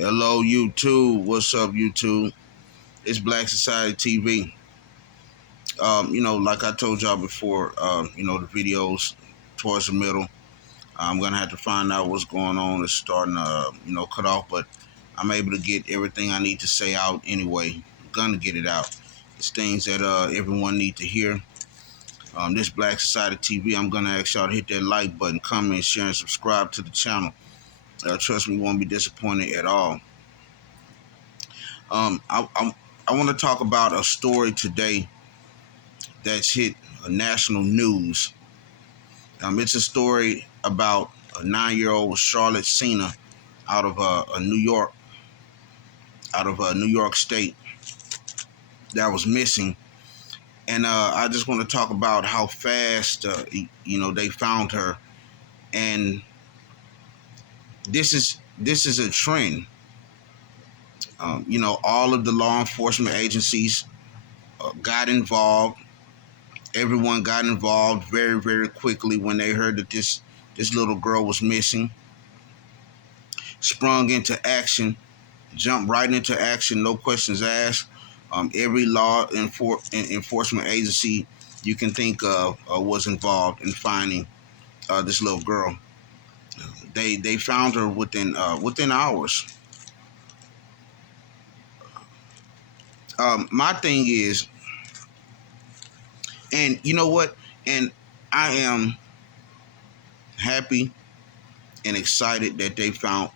Hello, YouTube. What's up, YouTube? It's Black Society TV. Like I told y'all before, the videos towards the middle, I'm gonna have to find out what's going on. It's starting to, cut off, but I'm able to get everything I need to say out anyway. I'm gonna get it out. It's things that everyone need to hear. This Black Society TV. I'm gonna ask y'all to hit that like button, comment, share, and subscribe to the channel. Trust me, you won't be disappointed at all. I want to talk about a story today that's hit national news. It's a story about a 9-year-old Charlotte Sena out of New York State that was missing, and I just want to talk about how fast they found her, and this is a trend. All of the law enforcement agencies got involved. Everyone got involved very, very quickly when they heard that this little girl was missing. Sprung into action, jumped right into action, no questions asked. Every law enforcement agency you can think of was involved in finding this little girl. They found her within hours. My thing is, and you know what? And I am happy and excited that they found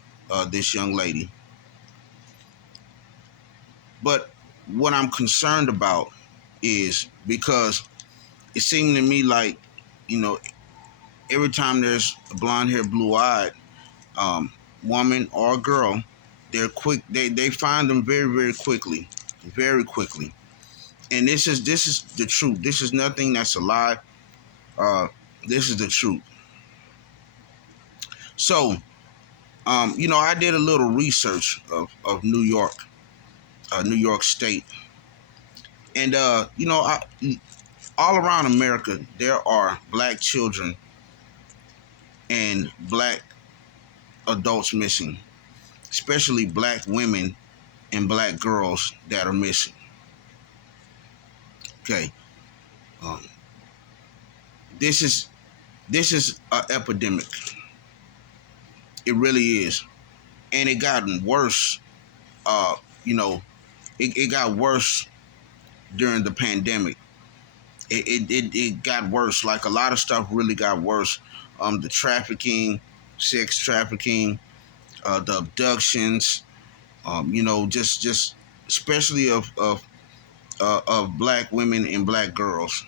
this young lady. But what I'm concerned about is because it seemed to me like, every time there's a blonde-haired, blue-eyed woman or girl, they're quick. They find them very, very quickly, very quickly. And this is the truth. This is nothing that's a lie. This is the truth. So, I did a little research of New York State, and all around America there are black children and black adults missing, especially black women and black girls that are missing. Okay, um, this is an epidemic. It really is, and it gotten worse. Uh, you know, it got worse during the pandemic. It got worse. Like a lot of stuff really got worse. The trafficking, sex trafficking, the abductions. Just especially of black women and black girls.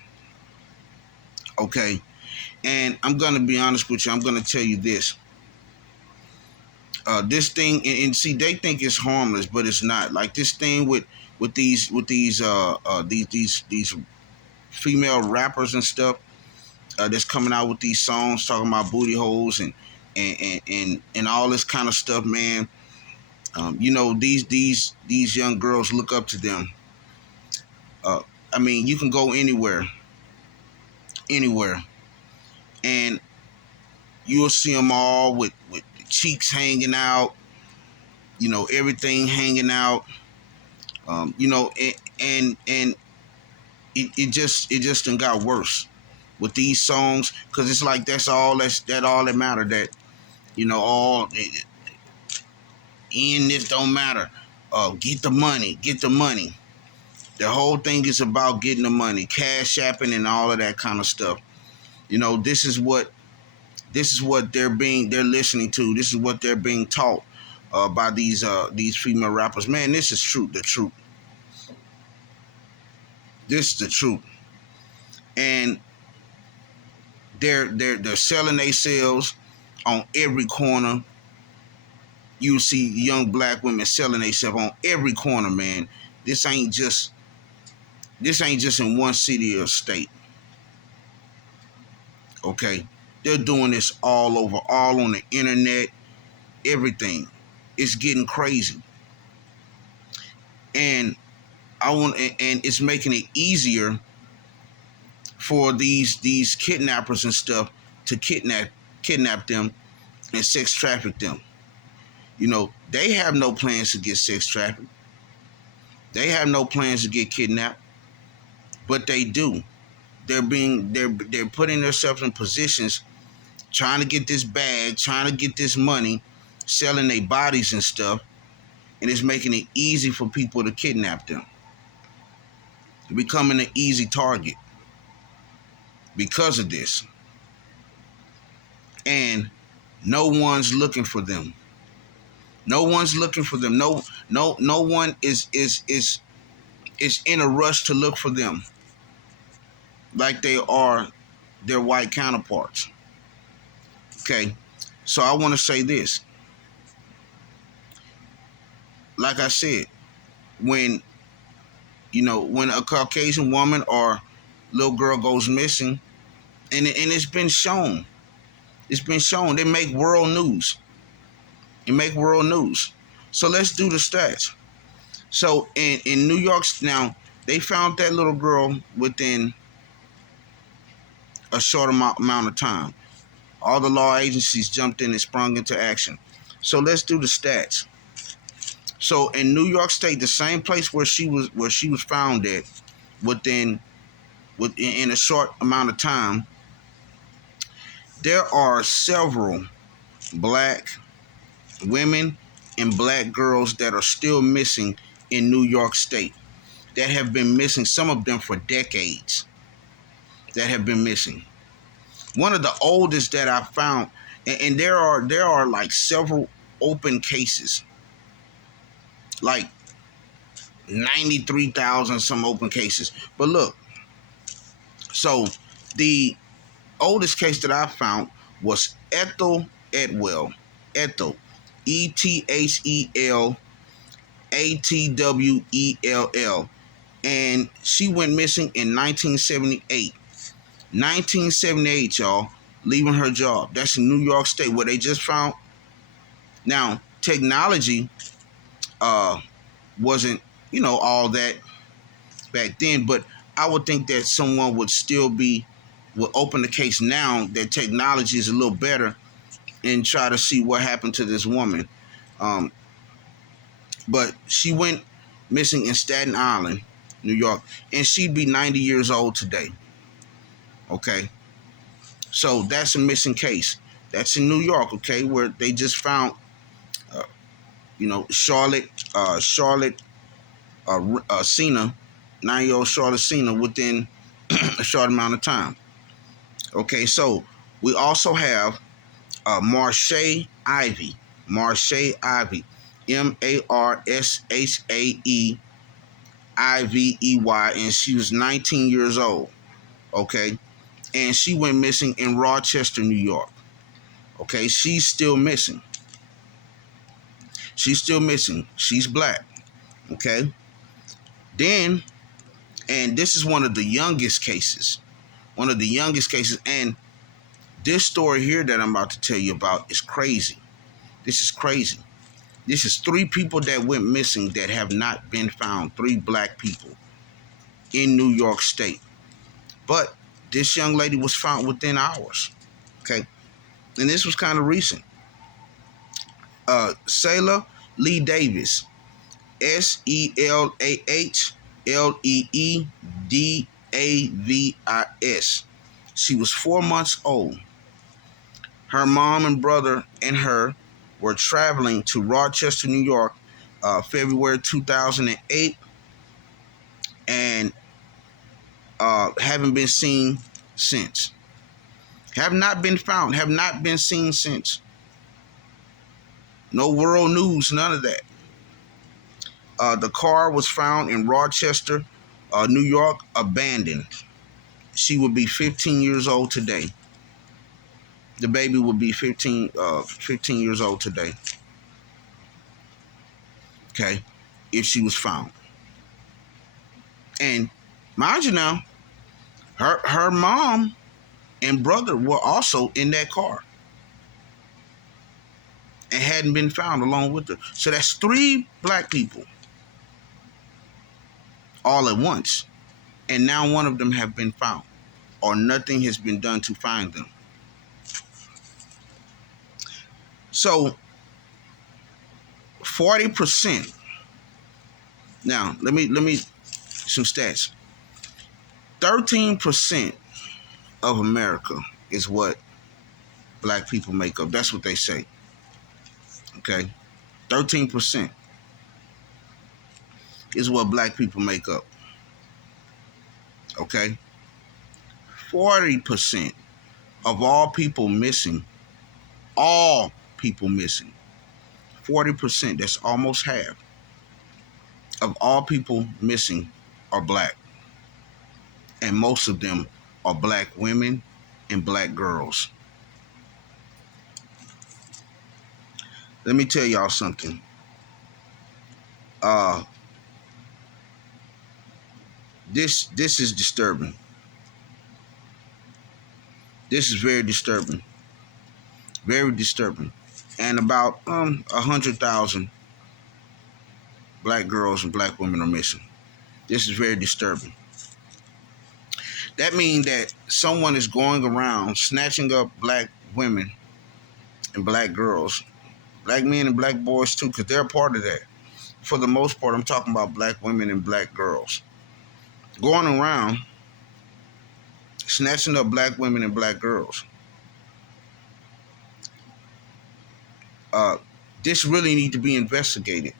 Okay, and I'm gonna be honest with you. I'm gonna tell you this. This thing, and see, they think it's harmless, but it's not. Like this thing with these female rappers and stuff that's coming out with these songs talking about booty holes and all this kind of stuff, man. These young girls look up to them. I mean, you can go anywhere, and you'll see them all with the cheeks hanging out, everything hanging out, and it just done got worse with these songs, because it's like that's all that matter. That all in this don't matter. Get the money. The whole thing is about getting the money, cash apping, and all of that kind of stuff. This is what they're listening to. This is what they're being taught by these female rappers. Man, this is true. The truth. This is the truth. And they're selling themselves on every corner. You see young black women selling themselves on every corner, man. This ain't just in one city or state. Okay, they're doing this all over, all on the internet, everything. It's getting crazy, and and it's making it easier for these kidnappers and stuff to kidnap them and sex traffic them. They have no plans to get sex trafficked. They have no plans to get kidnapped, but they do. They're putting themselves in positions, trying to get this bag, trying to get this money, selling their bodies and stuff, and it's making it easy for people to kidnap them. They're becoming an easy target because of this, and no one's looking for them. No one's looking for them. No one is in a rush to look for them like they are their white counterparts. Okay, so I want to say this. Like I said, when when a Caucasian woman or little girl goes missing, and it's been shown, they make world news. So let's do the stats. So in New York now, they found that little girl within a short amount of time. All the law agencies jumped in and sprung into action. So let's do the stats. So in New York State, the same place where she was found at, within a short amount of time, there are several black women and black girls that are still missing in New York State, that have been missing, some of them for decades, that have been missing. One of the oldest that I found, and there are like several open cases, like 93,000 some open cases. But look, so the oldest case that I found was Ethel Atwell. Ethel, ETHEL and she went missing in 1978. 1978, y'all, leaving her job. That's in New York State, where they just found. Now, technology wasn't, all that back then, but I would think that someone would open the case now that technology is a little better, and try to see what happened to this woman. But she went missing in Staten Island, New York, and she'd be 90 years old today. Okay, so that's a missing case. That's in New York, okay, where they just found, Charlotte Sena, 9-year-old Charlotte Sena, within a short amount of time. Okay, so we also have Marshae Ivey, Marshae Ivey, and she was 19 years old. Okay, and she went missing in Rochester, New York. Okay, she's still missing. She's black. Okay, then, and this is one of the youngest cases. And this story here that I'm about to tell you about is crazy. This is crazy. This is 3 people that went missing that have not been found. 3 black people in New York State. But this young lady was found within hours. Okay. And this was kind of recent. Selah Lee Davis. SELAHLEEDAVIS. She was 4 months old. Her mom and brother and her were traveling to Rochester, New York, February 2008, and haven't been seen since. Have not been found, have not been seen since. No world news, none of that. The car was found in Rochester, New York, abandoned. She would be 15 years old today. The baby would be 15 years old today. Okay, if she was found. And mind you now, her mom and brother were also in that car and hadn't been found along with her. So that's 3 black people all at once. And now one of them have been found, or nothing has been done to find them. So 40%. Now, let me some stats. 13% of America is what black people make up. That's what they say. Okay? 13% is what black people make up. Okay? 40% of all people missing, 40%, that's almost half, of all people missing are black. And most of them are black women and black girls. Let me tell y'all something. This is disturbing. This is very disturbing. Very disturbing. And about 100,000 black girls and black women are missing. This is very disturbing. That means that someone is going around snatching up black women and black girls, black men and black boys too, because they're a part of that. For the most part, I'm talking about black women and black girls. Going around snatching up black women and black girls. This really need to be investigated.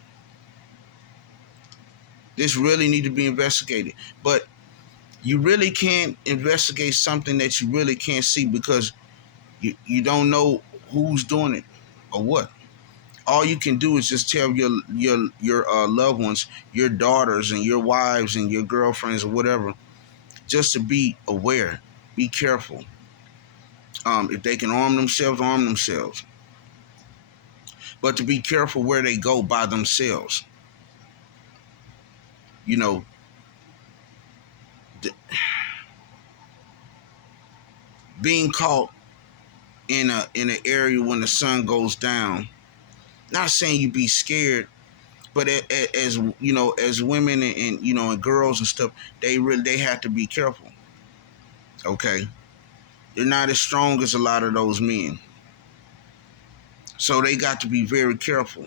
This really need to be investigated. But you really can't investigate something that you really can't see because you don't know who's doing it or what. All you can do is just tell your loved ones, your daughters and your wives and your girlfriends or whatever, just to be aware, be careful. If they can arm themselves, arm themselves. But to be careful where they go by themselves. You know, being caught in an area when the sun goes down. Not saying you be scared, but as you know, as women and you know and girls and stuff, they have to be careful. Okay, they're not as strong as a lot of those men, so they got to be very careful.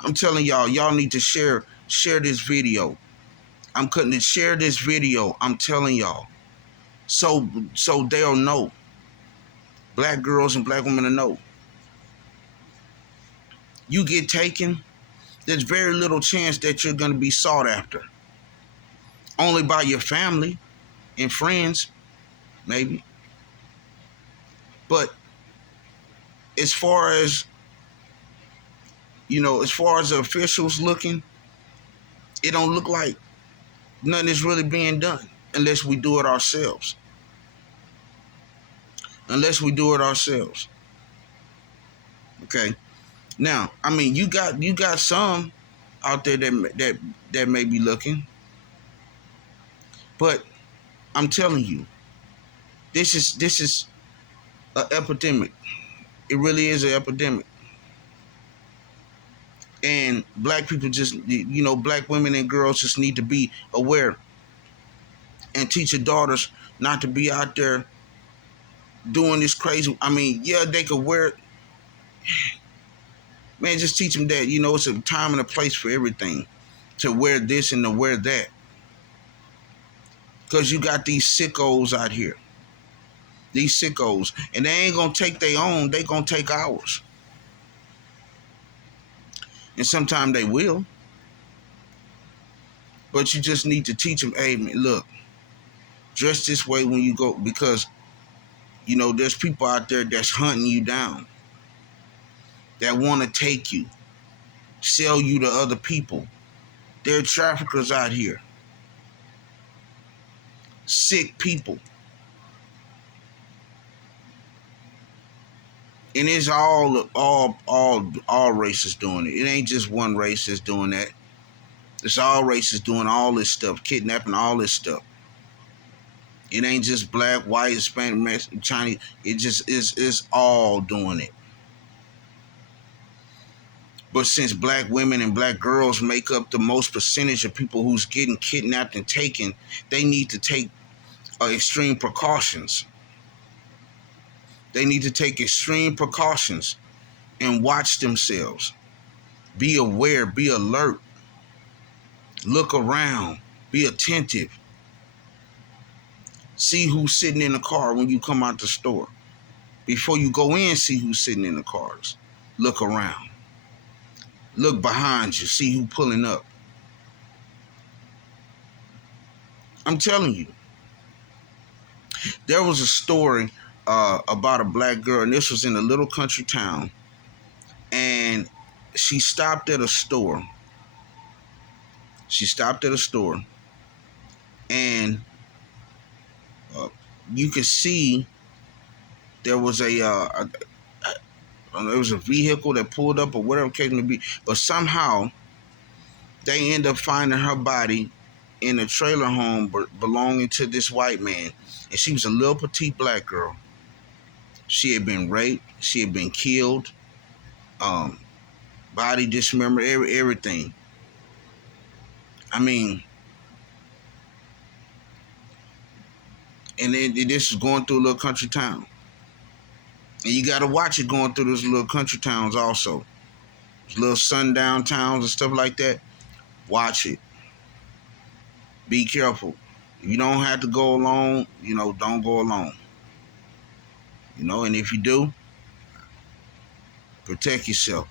I'm telling y'all need to share this video. I'm cutting to share this video. I'm telling y'all, so they'll know. Black girls and black women will know. You get taken, there's very little chance that you're going to be sought after. Only by your family and friends, maybe. But as far as, as far as the officials looking, it don't look like nothing is really being done unless we do it ourselves. Unless we do it ourselves. Okay. Now, I mean, you got some out there that may be looking, but I'm telling you, this is an epidemic. It really is an epidemic, and black people just, black women and girls just need to be aware and teach your daughters not to be out there doing this crazy. I mean, yeah, they could wear it. Man, just teach them that, it's a time and a place for everything. To wear this and to wear that. Because you got these sickos out here. These sickos. And they ain't going to take their own. They going to take ours. And sometimes they will. But you just need to teach them, hey, man, look, dress this way when you go. Because, there's people out there that's hunting you down. That want to take you, sell you to other people. There are traffickers out here. Sick people. And it's all races doing it. It ain't just one race that's doing that. It's all races doing all this stuff, kidnapping all this stuff. It ain't just black, white, Hispanic, Mexican, Chinese. It just is all doing it. But since black women and black girls make up the most percentage of people who's getting kidnapped and taken, they need to take extreme precautions. They need to take extreme precautions and watch themselves. Be aware, be alert, look around, be attentive. See who's sitting in the car when you come out the store. Before you go in, see who's sitting in the cars. Look around. Look behind you, see who pulling up. I'm telling you. There was a story about a black girl, and this was in a little country town. And she stopped at a store. She stopped at a store, and you could see there was there was a vehicle that pulled up or whatever case may be. But somehow they end up finding her body in a trailer home belonging to this white man. And she was a little petite black girl. She had been raped. She had been killed. Body dismembered, everything. I mean, and this is going through a little country town. And you got to watch it going through those little country towns also. Those little sundown towns and stuff like that. Watch it. Be careful. If you don't have to go alone, don't go alone. And if you do, protect yourself.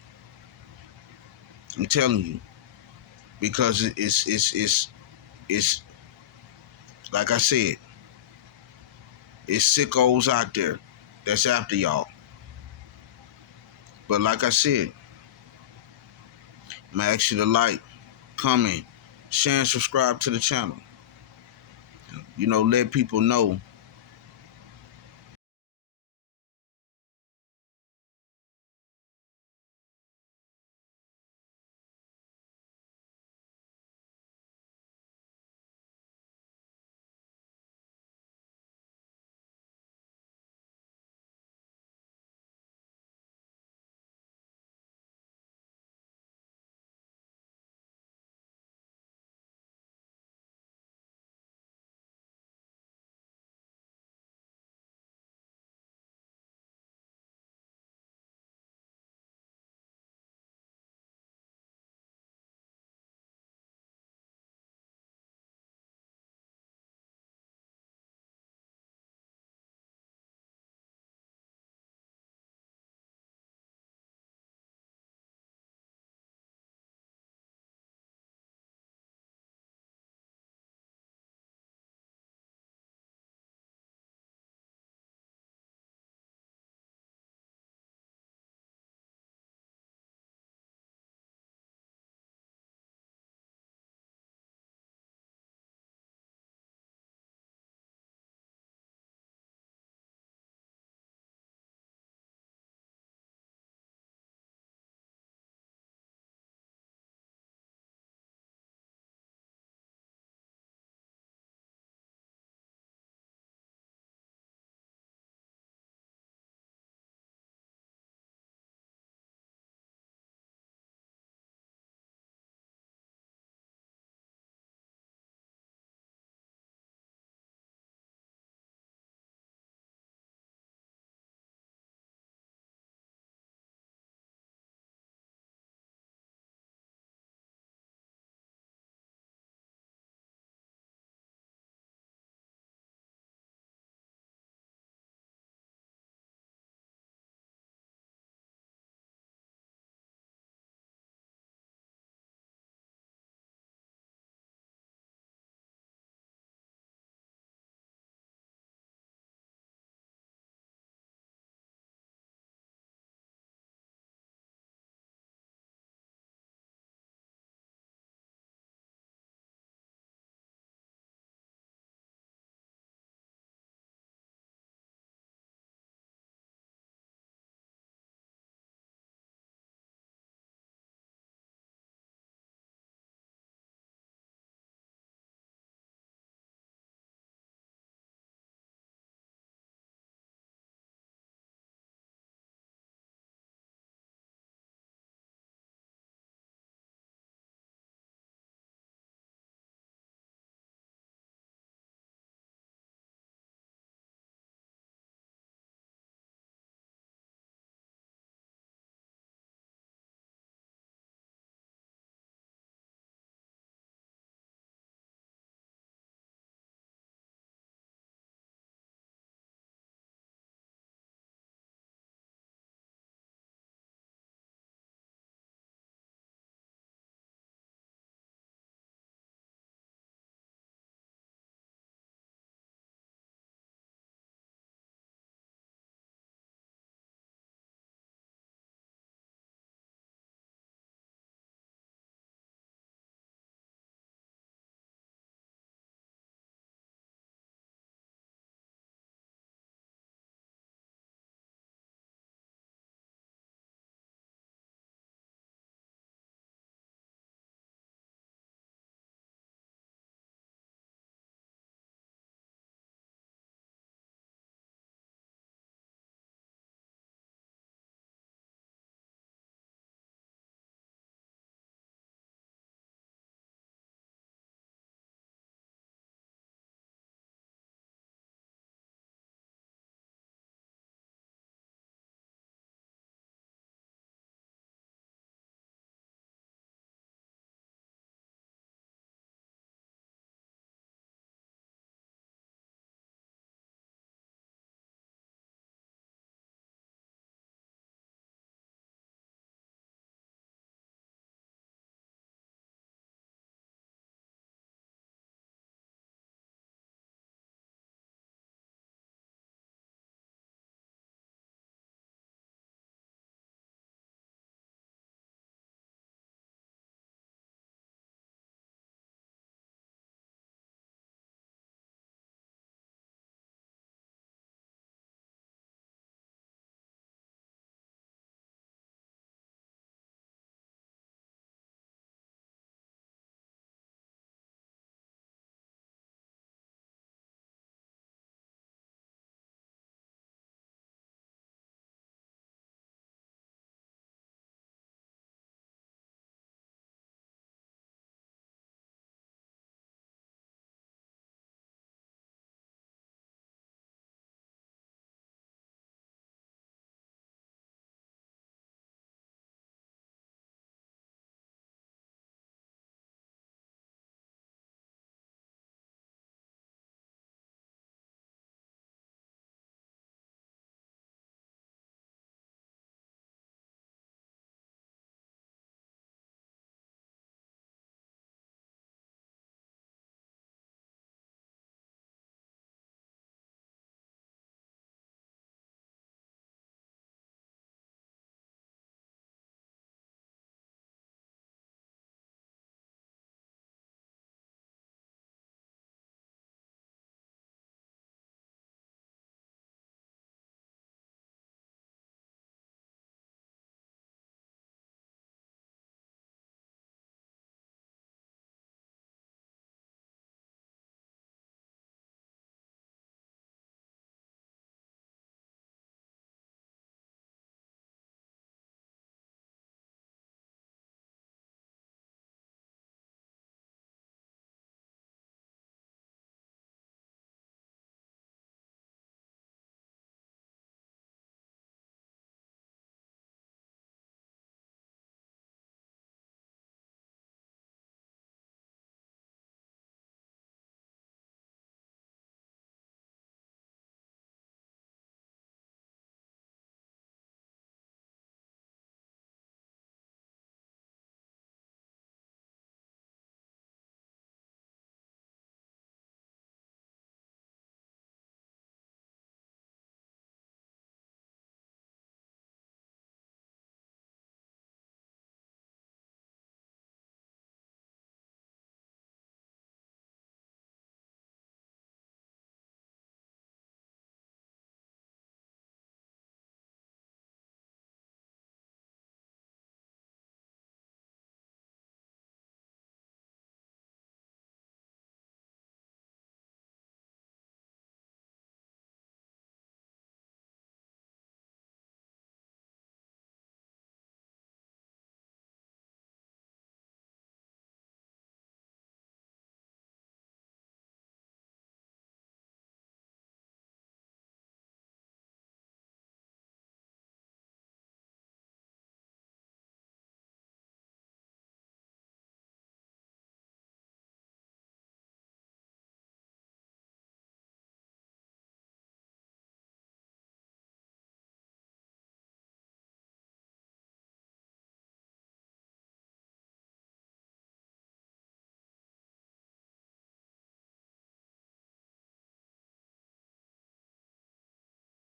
I'm telling you. Because it's like I said, it's sickos out there that's after y'all. But like I said, I'm going to ask you to like, comment, share, and subscribe to the channel. Let people know